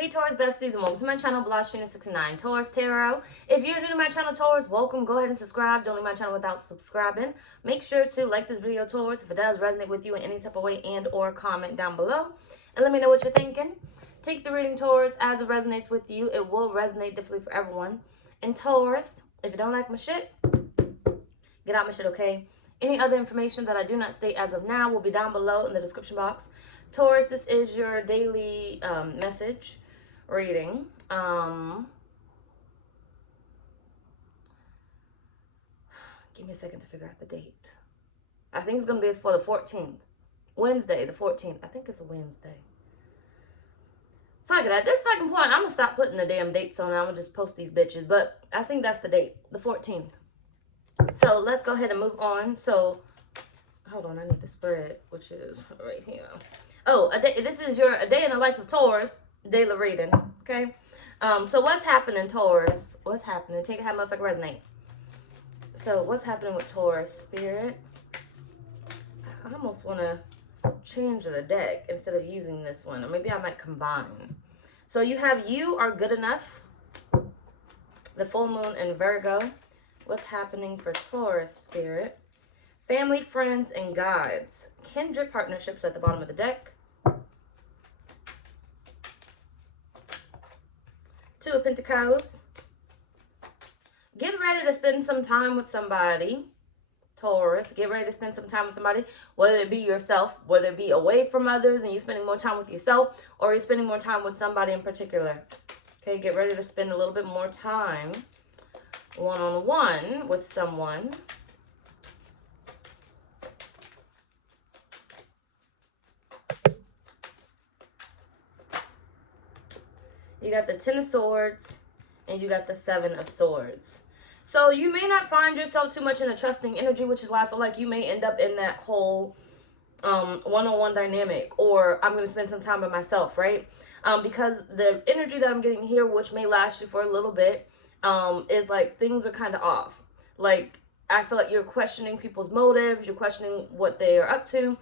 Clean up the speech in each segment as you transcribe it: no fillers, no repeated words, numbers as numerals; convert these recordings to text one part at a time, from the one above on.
Hey Taurus besties, and welcome to my channel, blahscrystalsale Taurus Tarot. If you're new to my channel, Taurus, welcome. Go ahead and subscribe. Don't leave my channel without subscribing. Make sure to like this video, Taurus, if it does resonate with you in any type of way, and or comment down below. And let me know what you're thinking. Take the reading, Taurus, as it resonates with you. It will resonate differently for everyone. And Taurus, if you don't like my shit, get out my shit, okay? Any other information that I do not state as of now will be down below in the description box. Taurus, this is your daily message reading. Give me a second to figure out the date. I think it's going to be for the 14th. Wednesday, the 14th. I think it's a Wednesday. Fuck it. At this fucking point, I'm going to stop putting the damn dates on. I'm going to just post these bitches. But I think that's the date. The 14th. So let's go ahead and move on. So, hold on. I need the spread, which is right here. Oh, this is your A Day in the Life of Taurus daily reading. Okay. So what's happening, Taurus? What's happening? Take it how motherfucker resonate. So what's happening with Taurus, Spirit? I almost want to change the deck instead of using this one. Or maybe I might combine. So you have You Are Good Enough. The full moon in Virgo. What's happening for Taurus, Spirit? Family, friends, and guides. Kindred partnerships at the bottom of the deck. Two of Pentacles. Get ready to spend some time with somebody, Taurus. Get ready to spend some time with somebody, whether it be yourself, whether it be away from others and you're spending more time with yourself, or you're spending more time with somebody in particular. Okay, get ready to spend a little bit more time one-on-one with someone. You got the Ten of Swords, and you got the Seven of Swords. So you may not find yourself too much in a trusting energy, which is why I feel like you may end up in that whole one-on-one dynamic, or I'm going to spend some time by myself, right? Because the energy that I'm getting here, which may last you for a little bit, is like things are kind of off. Like, I feel like you're questioning people's motives, you're questioning what they are up to.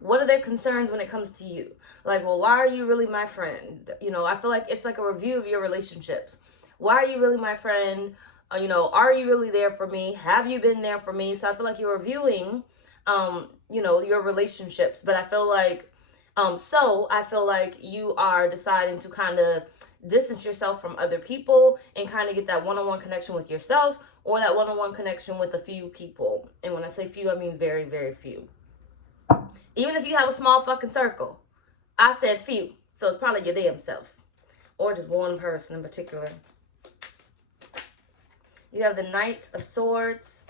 What are their concerns when it comes to you? Like, well, why are you really my friend? You know, I feel like it's like a review of your relationships. Why are you really my friend? You know, are you really there for me? Have you been there for me? So I feel like you're reviewing, you know, your relationships. But I feel like, I feel like you are deciding to kind of distance yourself from other people and kind of get that one-on-one connection with yourself, or that one-on-one connection with a few people. And when I say few, I mean very, very few. Even if you have a small fucking circle. I said few. So it's probably your damn self. Or just one person in particular. You have the Knight of Swords.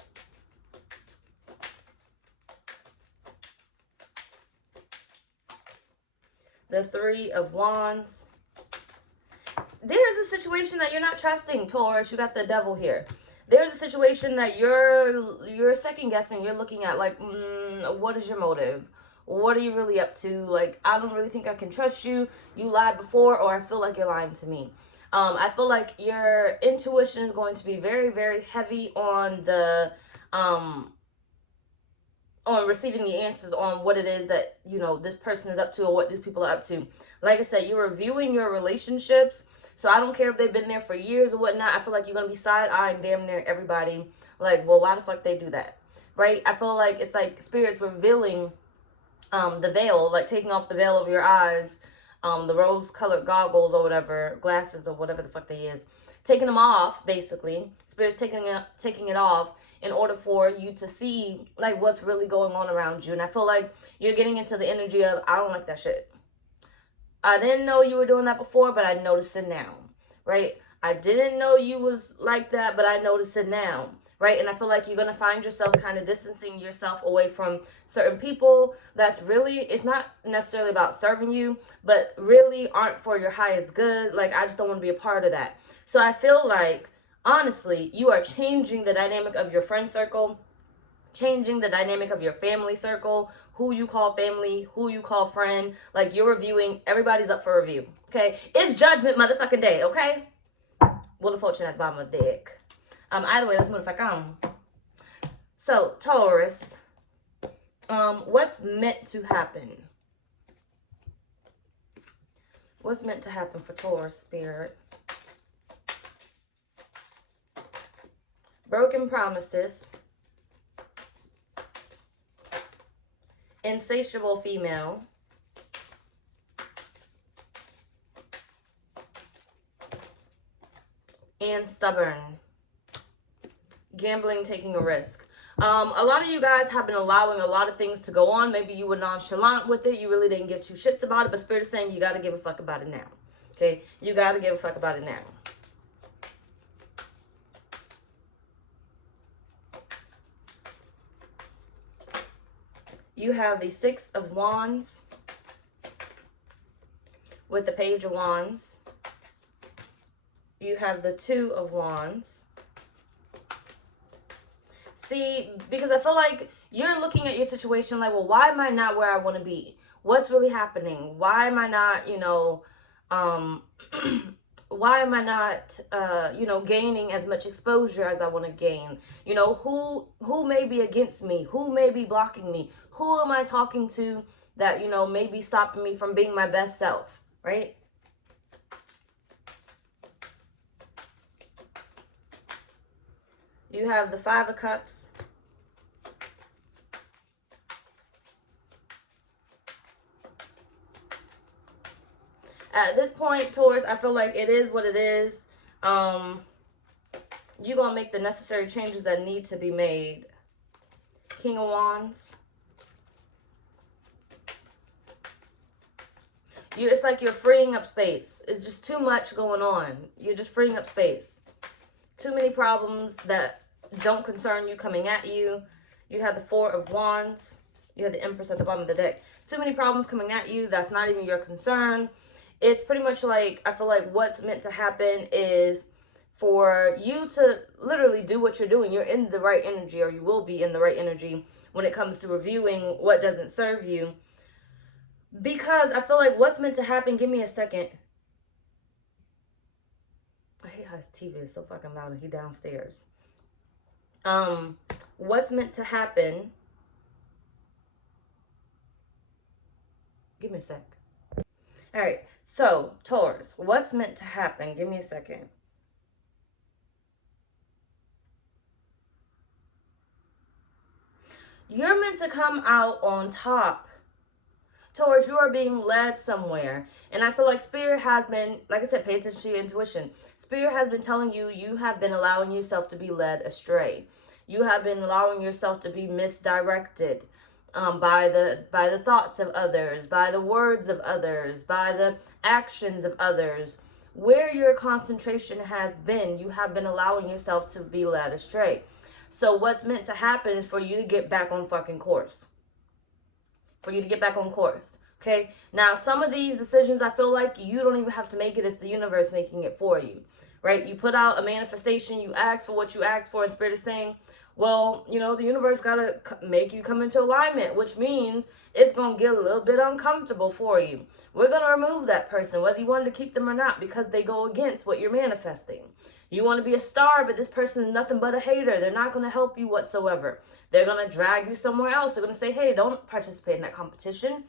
The Three of Wands. There's a situation that you're not trusting, Taurus. You got the Devil here. There's a situation that you're second guessing. You're looking at like, what is your motive? What are you really up to? Like, I don't really think I can trust you. You lied before, or I feel like you're lying to me. I feel like your intuition is going to be very, very heavy on the, on receiving the answers on what it is that, you know, this person is up to or what these people are up to. Like I said, you're reviewing your relationships. So I don't care if they've been there for years or whatnot. I feel like you're going to be side-eyeing damn near everybody. Like, well, why the fuck they do that? Right? I feel like it's like spirits revealing the veil, like taking off the veil over your eyes, the rose-colored goggles or whatever, glasses or whatever the fuck they is. Taking them off, basically. Spirits taking it off in order for you to see, like, what's really going on around you. And I feel like you're getting into the energy of, I don't like that shit. I didn't know you were doing that before, but I noticed it now, right? I didn't know you was like that, but I noticed it now, right? And I feel like you're going to find yourself kind of distancing yourself away from certain people that's really, it's not necessarily about serving you, but really aren't for your highest good. Like, I just don't want to be a part of that. So I feel like, honestly, you are changing the dynamic of your friend circle, changing the dynamic of your family circle, who you call family, who you call friend. Like, you're reviewing, everybody's up for review, okay? It's judgment motherfucking day, okay? Wheel of Fortune at the bottom of the deck. Either way, let's move the fuck on. So, Taurus, what's meant to happen? What's meant to happen for Taurus, Spirit? Broken promises. Insatiable female. And stubborn. Gambling, taking a risk. A lot of you guys have been allowing a lot of things to go on. Maybe you were nonchalant with it. You really didn't give two shits about it. But Spirit is saying you got to give a fuck about it now. Okay? You got to give a fuck about it now. You have the Six of Wands with the Page of Wands. You have the Two of Wands. See, because I feel like you're looking at your situation like, well, why am I not where I want to be? What's really happening? Why am I not, you know, why am I not, you know, gaining as much exposure as I want to gain? You know, who may be against me? Who may be blocking me? Who am I talking to that, you know, may be stopping me from being my best self, right? You have the Five of Cups. At this point, Taurus, I feel like it is what it is. You're going to make the necessary changes that need to be made. King of Wands. It's like you're freeing up space. It's just too much going on. You're just freeing up space. Too many problems that don't concern you coming at you. You have the Four of Wands. You have the Empress at the bottom of the deck. Too many problems coming at you. That's not even your concern. It's pretty much like, I feel like what's meant to happen is for you to literally do what you're doing. You're in the right energy, or you will be in the right energy when it comes to reviewing what doesn't serve you. Because I feel like what's meant to happen, give me a second. I hate how his TV is so fucking loud and he downstairs. What's meant to happen? Give me a sec. All right. So, Taurus, what's meant to happen? Give me a second. You're meant to come out on top. Taurus, you are being led somewhere. And I feel like Spirit has been, like I said, pay attention to your intuition. Spirit has been telling you, you have been allowing yourself to be led astray. You have been allowing yourself to be misdirected by the thoughts of others, by the words of others, by the actions of others. Where your concentration has been, you have been allowing yourself to be led astray. So what's meant to happen is for you to get back on fucking course. For you to get back on course. Okay? Now, some of these decisions, I feel like you don't even have to make it. It's the universe making it for you. Right? You put out a manifestation. You ask for what you asked for. And Spirit is saying, well, you know, the universe got to make you come into alignment. Which means it's going to get a little bit uncomfortable for you. We're going to remove that person, whether you wanted to keep them or not, because they go against what you're manifesting. You want to be a star, but this person is nothing but a hater. They're not going to help you whatsoever. They're going to drag you somewhere else. They're going to say, hey, don't participate in that competition.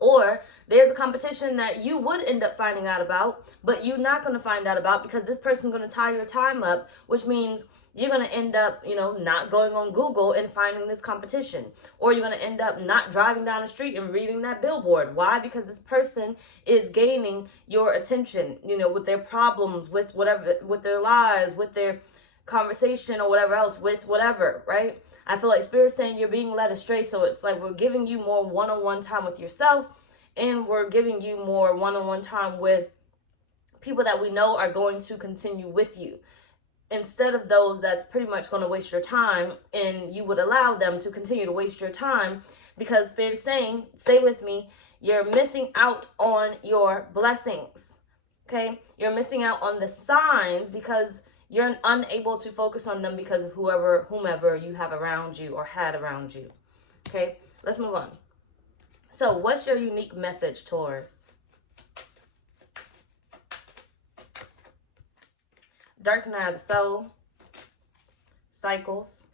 Or there's a competition that you would end up finding out about, but you're not going to find out about because this person's going to tie your time up, which means you're going to end up, you know, not going on Google and finding this competition. Or you're going to end up not driving down the street and reading that billboard. Why? Because this person is gaining your attention, you know, with their problems, with whatever, with their lies, with their conversation or whatever else, with whatever, right? I feel like Spirit's saying you're being led astray. So it's like we're giving you more one-on-one time with yourself, and we're giving you more one-on-one time with people that we know are going to continue with you, instead of those that's pretty much going to waste your time, and you would allow them to continue to waste your time. Because Spirit is saying, stay with me, you're missing out on your blessings. Okay? You're missing out on the signs because you're unable to focus on them because of whomever you have around you or had around you. Okay? Let's move on. So, what's your unique message, Taurus? Dark night of the soul. Cycles.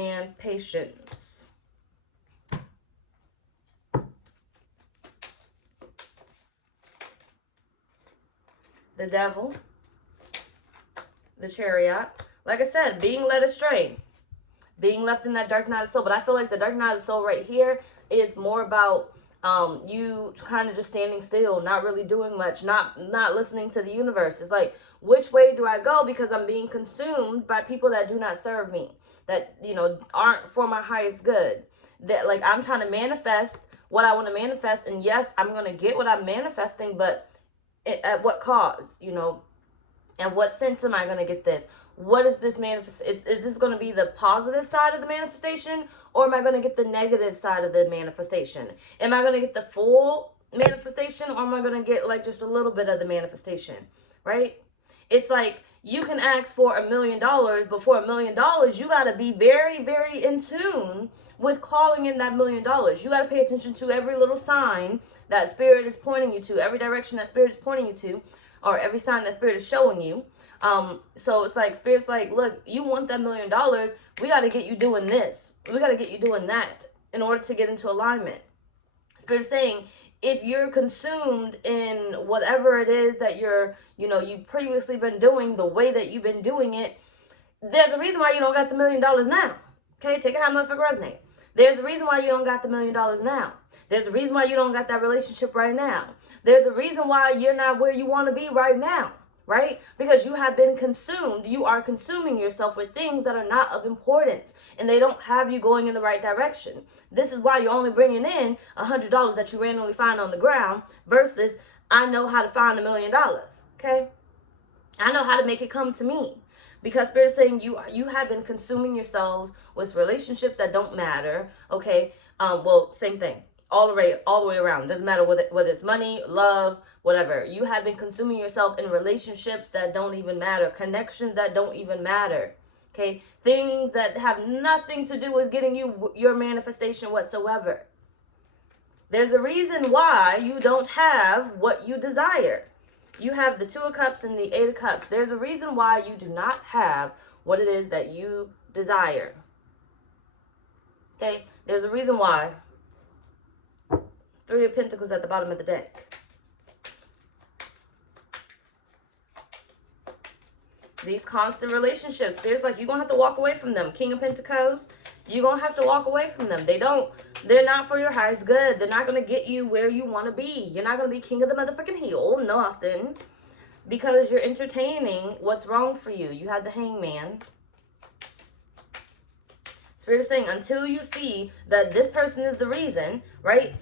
and patience. The Devil, the Chariot. Like I said, being led astray, being left in that dark night of the soul. But I feel like the dark night of the soul right here is more about you kind of just standing still, not really doing much, not listening to the universe. It's like, which way do I go? Because I'm being consumed by people that do not serve me, that, you know, aren't for my highest good. That, like, I'm trying to manifest what I want to manifest, and yes, I'm going to get what I'm manifesting, but at what cause, you know? And what sense am I going to get this? What is this manifest? Is this going to be the positive side of the manifestation, or am I going to get the negative side of the manifestation? Am I going to get the full manifestation, or am I going to get like just a little bit of the manifestation, right? It's like, you can ask for $1 million, but for $1 million, you got to be very, very in tune with calling in that $1 million. You got to pay attention to every little sign that Spirit is pointing you to, every direction that Spirit is pointing you to, or every sign that Spirit is showing you. So it's like, Spirit's like, look, you want that $1 million, we got to get you doing this. We got to get you doing that in order to get into alignment. Spirit's saying, if you're consumed in whatever it is that you've previously been doing, the way that you've been doing it, there's a reason why you don't got the $1 million now. Okay, take it how motherfucker resonate. There's a reason why you don't got the $1 million now. There's a reason why you don't got that relationship right now. There's a reason why you're not where you want to be right now, right? Because you have been consumed. You are consuming yourself with things that are not of importance, and they don't have you going in the right direction. This is why you're only bringing in $100 that you randomly find on the ground versus, I know how to find $1 million, okay? I know how to make it come to me. Because Spirit is saying you have been consuming yourselves with relationships that don't matter, okay? Well, same thing. All the way around. Doesn't matter whether it's money, love, whatever. You have been consuming yourself in relationships that don't even matter, connections that don't even matter. Okay, things that have nothing to do with getting you your manifestation whatsoever. There's a reason why you don't have what you desire. You have the 2 of Cups and the 8 of Cups. There's a reason why you do not have what it is that you desire. Okay, there's a reason why. 3 of Pentacles at the bottom of the deck. These constant relationships, there's like, you're going to have to walk away from them. King of Pentacles, you're going to have to walk away from them. They're not for your highest good. They're not going to get you where you want to be. You're not going to be king of the motherfucking hill, nothing. Because you're entertaining what's wrong for you. You have the Hangman. Spirit is saying, until you see that this person is the reason, right?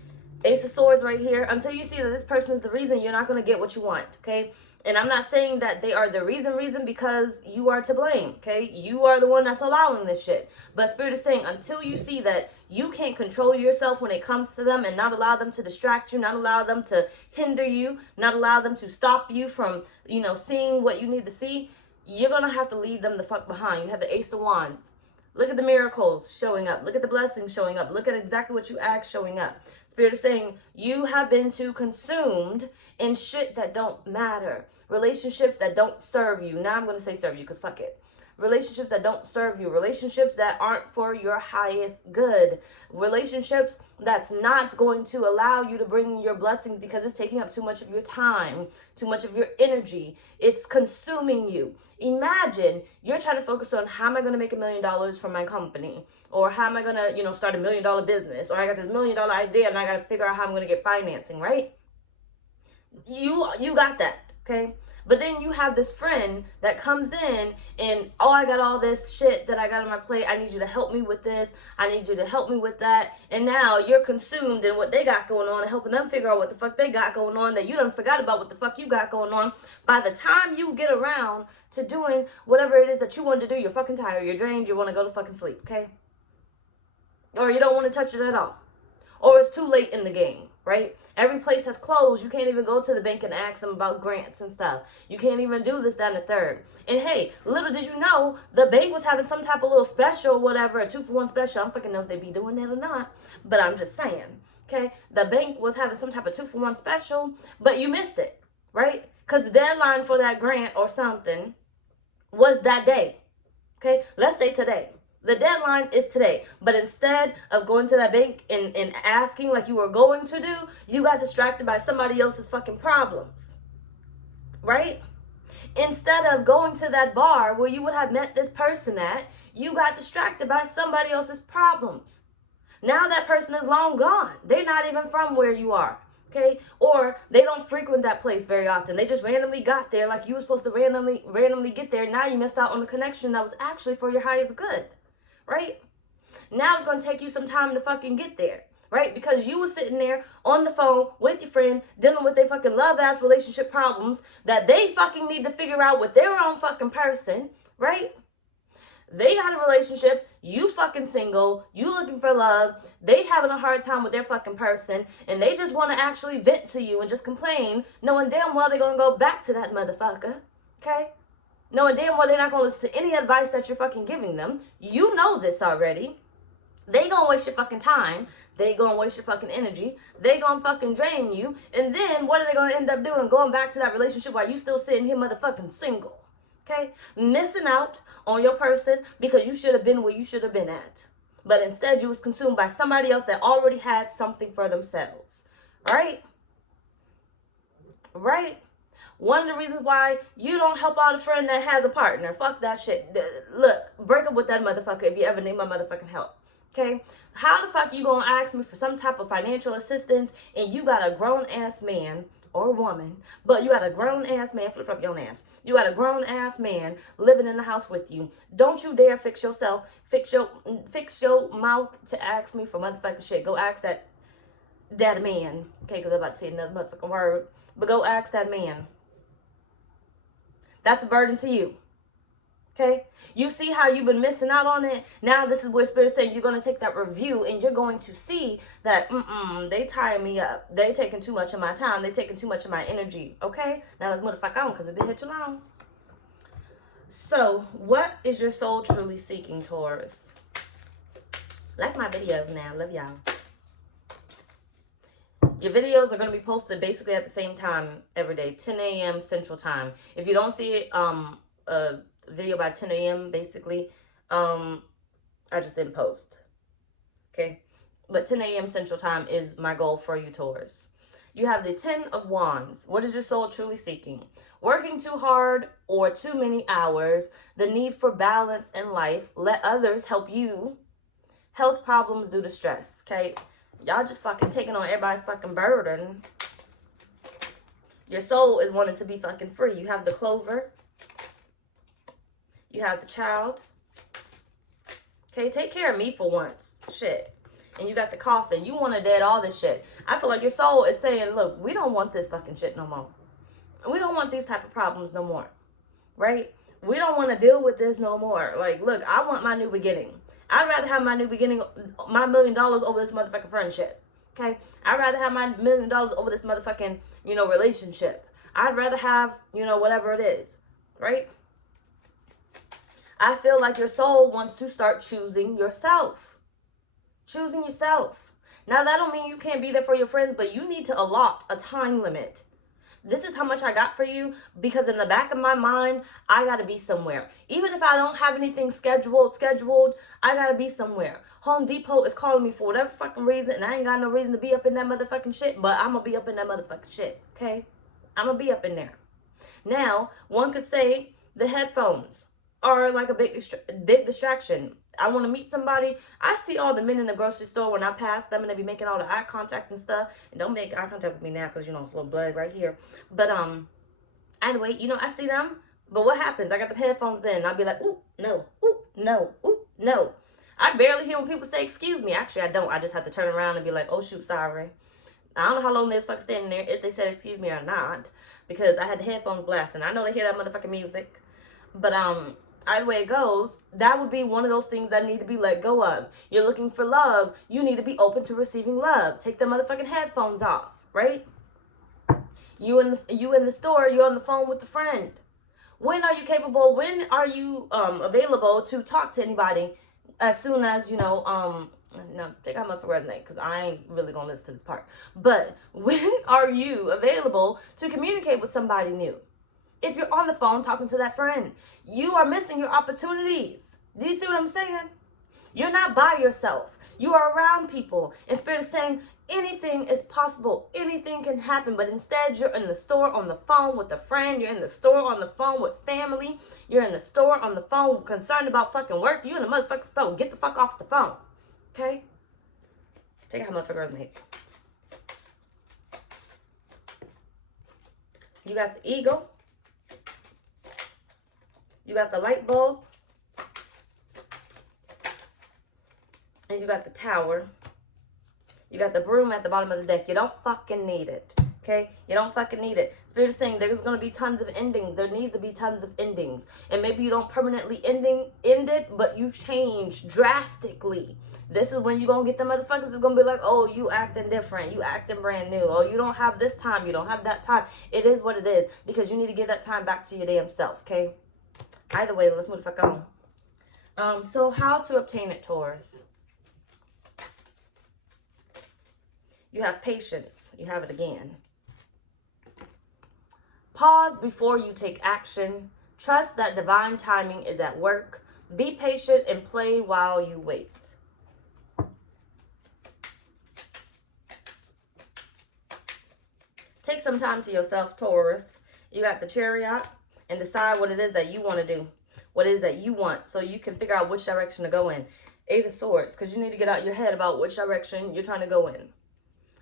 Ace of Swords right here. Until you see that this person is the reason, you're not going to get what you want, okay? And I'm not saying that they are the reason because you are to blame, okay? You are the one that's allowing this shit. But Spirit is saying, until you see that you can't control yourself when it comes to them and not allow them to distract you, not allow them to hinder you, not allow them to stop you from, seeing what you need to see, you're going to have to leave them the fuck behind. You have the Ace of Wands. Look at the miracles showing up. Look at the blessings showing up. Look at exactly what you asked showing up. Spirit is saying you have been too consumed in shit that don't matter. Relationships that don't serve you. Now I'm going to say serve you because fuck it. Relationships that don't serve you. Relationships that aren't for your highest good. Relationships that's not going to allow you to bring your blessings because it's taking up too much of your time, too much of your energy. It's consuming you. Imagine you're trying to focus on how am I going to make $1 million from my company, or how am I going to, start $1 million business, or I got this $1 million idea and I got to figure out how I'm going to get financing, right? You got that, okay? But then you have this friend that comes in and, oh, I got all this shit that I got on my plate. I need you to help me with this. I need you to help me with that. And now you're consumed in what they got going on and helping them figure out what the fuck they got going on, that you done forgot about what the fuck you got going on. By the time you get around to doing whatever it is that you want to do, you're fucking tired, you're drained, you want to go to fucking sleep, okay? Or you don't want to touch it at all. Or it's too late in the game, right? Every place has closed. You can't even go to the bank and ask them about grants and stuff. You can't even do this, that, and the third. And hey, little did you know, the bank was having some type of little special or whatever, a 2-for-1 special. I don't fucking know if they be doing that or not, but I'm just saying, okay? The bank was having some type of 2-for-1 special, but you missed it, right? Because the deadline for that grant or something was that day, okay? Let's say today. The deadline is today. But instead of going to that bank and asking like you were going to do, you got distracted by somebody else's fucking problems. Right? Instead of going to that bar where you would have met this person at, you got distracted by somebody else's problems. Now that person is long gone. They're not even from where you are. Okay? Or they don't frequent that place very often. They just randomly got there like you were supposed to randomly get there. Now you missed out on the connection that was actually for your highest good. Right? Now it's going to take you some time to fucking get there. Right? Because you were sitting there on the phone with your friend dealing with their fucking love-ass relationship problems that they fucking need to figure out with their own fucking person. Right? They got a relationship, you fucking single, you looking for love, they having a hard time with their fucking person, and they just want to actually vent to you and just complain, knowing damn well they're going to go back to that motherfucker, okay? Knowing damn well they're not going to listen to any advice that you're fucking giving them. You know this already. They gonna waste your fucking time. They gonna waste your fucking energy. They gonna fucking drain you. And then what are they gonna end up doing? Going back to that relationship while you still sitting here motherfucking single. Okay? Missing out on your person because you should have been where you should have been at. But instead you was consumed by somebody else that already had something for themselves. Right? Right? One of the reasons why you don't help out a friend that has a partner. Fuck that shit. Look, break up with that motherfucker if you ever need my motherfucking help. Okay? How the fuck you gonna ask me for some type of financial assistance and you got a grown-ass man or woman, but you got a grown-ass man, flip up your ass. You got a grown-ass man living in the house with you. Don't you dare fix your mouth to ask me for motherfucking shit. Go ask that man. Okay, because I'm about to say another motherfucking word. But go ask that man. That's a burden to you. Okay? You see how you've been missing out on it? Now this is where Spirit's saying you're going to take that review and you're going to see that, they tying me up. They taking too much of my time. They taking too much of my energy. Okay? Now let's motherfuck on because we've been here too long. So, what is your soul truly seeking, Taurus? Like my videos now. Love y'all. Your videos are going to be posted basically at the same time every day. 10 a.m. Central Time. If you don't see it, video by 10 a.m. basically, I just didn't post. Okay? But 10 a.m. Central Time is my goal for you, Taurus. You have the 10 of Wands. What is your soul truly seeking? Working too hard or too many hours. The need for balance in life. Let others help you. Health problems due to stress. Okay? Y'all just fucking taking on everybody's fucking burden. Your soul is wanting to be fucking free. You have the Clover. You have the Child. Okay, take care of me for once. Shit. And you got the Coffin. You want to dead all this shit. I feel like your soul is saying, look, we don't want this fucking shit no more. We don't want these type of problems no more. Right? We don't want to deal with this no more. Like, look, I want my new beginning. I'd rather have my new beginning, my $1 million over this motherfucking friendship. Okay? I'd rather have my $1 million over this motherfucking, relationship. I'd rather have, whatever it is. Right? I feel like your soul wants to start choosing yourself. Choosing yourself. Now, that don't mean you can't be there for your friends, but you need to allot a time limit. This is how much I got for you because in the back of my mind, I got to be somewhere. Even if I don't have anything scheduled, I got to be somewhere. Home Depot is calling me for whatever fucking reason, and I ain't got no reason to be up in that motherfucking shit, but I'm going to be up in that motherfucking shit, okay? I'm going to be up in there. Now, one could say the headphones are like a big distraction. I want to meet somebody. I see all the men in the grocery store when I pass them and they be making all the eye contact and stuff. And don't make eye contact with me now because, it's a little blood right here. But, anyway, I see them. But what happens? I got the headphones in and I'll be like, ooh, no, ooh, no, ooh, no. I barely hear when people say, excuse me. Actually, I don't. I just have to turn around and be like, oh, shoot, sorry. I don't know how long they was fucking standing there, if they said excuse me or not. Because I had the headphones blasting. I know they hear that motherfucking music. But, either way it goes, that would be one of those things that need to be let go of. You're looking for love. You need to be open to receiving love. Take the motherfucking headphones off, right? You in the store, you're on the phone with a friend. When are you capable? When are you available to talk to anybody? As soon as, no, take out my resonate because I ain't really going to listen to this part. But when are you available to communicate with somebody new? If you're on the phone talking to that friend, you are missing your opportunities. Do you see what I'm saying? You're not by yourself. You are around people. And Spirit is saying anything is possible. Anything can happen. But instead, you're in the store on the phone with a friend. You're in the store on the phone with family. You're in the store on the phone concerned about fucking work. You're in the motherfucking store. Get the fuck off the phone. Okay? Take out how motherfucker resonate. You got the eagle. You got the light bulb. And you got the tower. You got the broom at the bottom of the deck. You don't fucking need it. Okay? You don't fucking need it. Spirit is saying there's going to be tons of endings. There needs to be tons of endings. And maybe you don't permanently end it, but you change drastically. This is when you're going to get the motherfuckers that's going to be like, oh, you acting different. You acting brand new. Oh, you don't have this time. You don't have that time. It is what it is. Because you need to give that time back to your damn self. Okay? Either way, let's move the fuck on. So how to obtain it, Taurus? You have patience. You have it again. Pause before you take action. Trust that divine timing is at work. Be patient and play while you wait. Take some time to yourself, Taurus. You got the Chariot, and decide what it is that you want to do. What it is that you want, so you can figure out which direction to go in. Eight of Swords, because you need to get out your head about which direction you're trying to go in.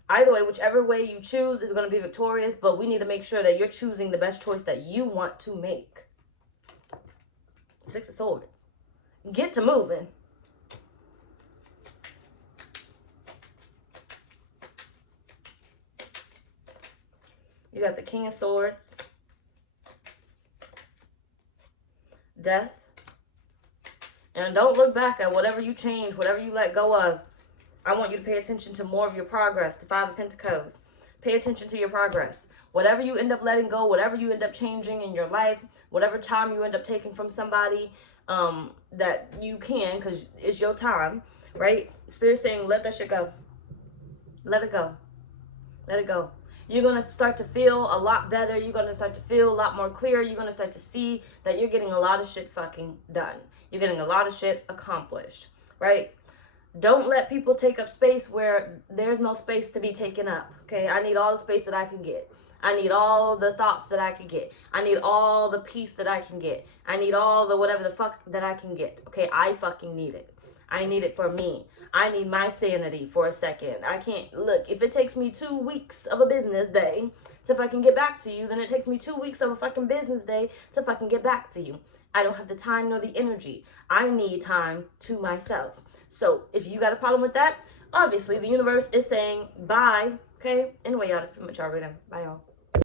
Either way, whichever way you choose is going to be victorious, but we need to make sure that you're choosing the best choice that you want to make. Six of Swords. Get to moving. You got the King of Swords. Death. And don't look back at whatever you change, whatever you let go of. I want you to pay attention to more of your progress. The Five of Pentacles. Pay attention to your progress. Whatever you end up letting go, whatever you end up changing in your life, whatever time you end up taking from somebody that you can, because it's your time, right? Spirit saying, let that shit go. Let it go. Let it go. You're going to start to feel a lot better. You're going to start to feel a lot more clear. You're going to start to see that you're getting a lot of shit fucking done. You're getting a lot of shit accomplished, right? Don't let people take up space where there's no space to be taken up, okay? I need all the space that I can get. I need all the thoughts that I can get. I need all the peace that I can get. I need all the whatever the fuck that I can get, okay? I fucking need it. I need it for me. I need my sanity for a second. I can't, look, if it takes me 2 weeks of a business day to fucking get back to you, then it takes me 2 weeks of a fucking business day to fucking get back to you. I don't have the time nor the energy. I need time to myself. So if you got a problem with that, obviously the universe is saying bye. Okay? Anyway, y'all, that's pretty much all reading. Bye, y'all.